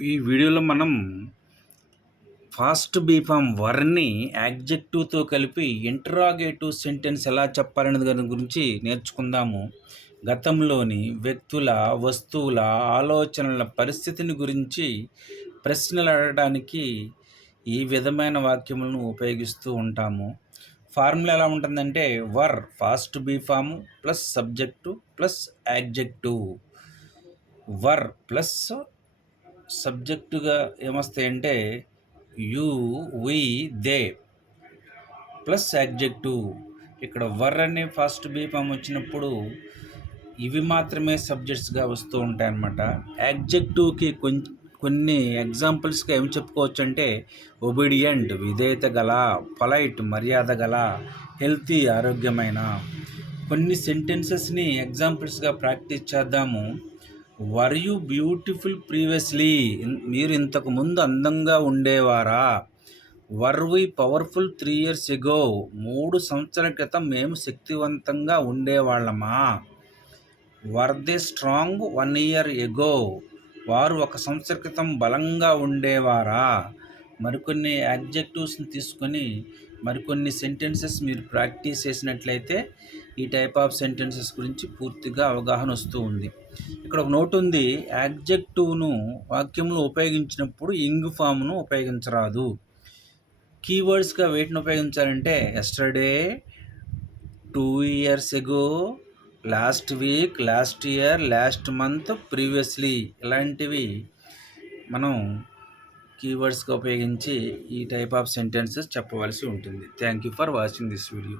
ఈ వీడియోలో మనం ఫాస్ట్ బీఫామ్ వర్ని యాడ్జెక్టివ్తో కలిపి ఇంటరాగేటివ్ సెంటెన్స్ ఎలా చెప్పాలనే దాని గురించి నేర్చుకుందాము. గతంలోని వ్యక్తుల వస్తువుల ఆలోచనల పరిస్థితిని గురించి ప్రశ్నలు అడగడానికి ఈ విధమైన వాక్యములను ఉపయోగిస్తూ ఉంటాము. ఫార్ములా ఎలా ఉంటుందంటే were first be form plus subject plus adjective. Were plus సబ్జెక్టుగా ఏమొస్తాయంటే you we they plus adjective. ఇక్కడ వర్ అనే ఫస్ట్ బీపం వచ్చినప్పుడు ఇవి మాత్రమే సబ్జెక్ట్స్గా వస్తూ ఉంటాయి అన్నమాట యాడ్జెక్టివ్కి కొంచెం కొన్ని ఎగ్జాంపుల్స్గా ఏం చెప్పుకోవచ్చు అంటే ఒబీడియంట్ విధేయత గల పొలైట్ మర్యాద గల హెల్తీ ఆరోగ్యమైన. కొన్ని సెంటెన్సెస్ని ఎగ్జాంపుల్స్గా ప్రాక్టీస్ చేద్దాము. వర్ యు బ్యూటిఫుల్ ప్రీవియస్లీ మీరు ఇంతకు ముందు అందంగా ఉండేవారా? Were we powerful three years ago మూడు సంవత్సరాల క్రితం మేము శక్తివంతంగా ఉండేవాళ్ళమా? Were the strong one year ago వారు ఒక సంవత్సర క్రితం బలంగా ఉండేవారా? మరికొన్ని యాడ్జెక్టివ్స్ని తీసుకొని మరికొన్ని సెంటెన్సెస్ మీరు ప్రాక్టీస్ చేసినట్లయితే ఈ టైప్ ఆఫ్ సెంటెన్సెస్ గురించి పూర్తిగా అవగాహన వస్తూ ఉంది. ఇక్కడ ఒక నోట్ ఉంది. యాడ్జెక్టివ్ను వాక్యంలో ఉపయోగించినప్పుడు ఇంగ్ ఫామ్ను ఉపయోగించరాదు. కీవర్డ్స్గా వేటిని ఉపయోగించాలంటే yesterday two years ago last week last year last month previously ఇలాంటివి మనం కీవర్డ్స్గా ఉపయోగించి ఈ టైప్ ఆఫ్ సెంటెన్సెస్ చెప్పవలసి ఉంటుంది. Thank you for watching this video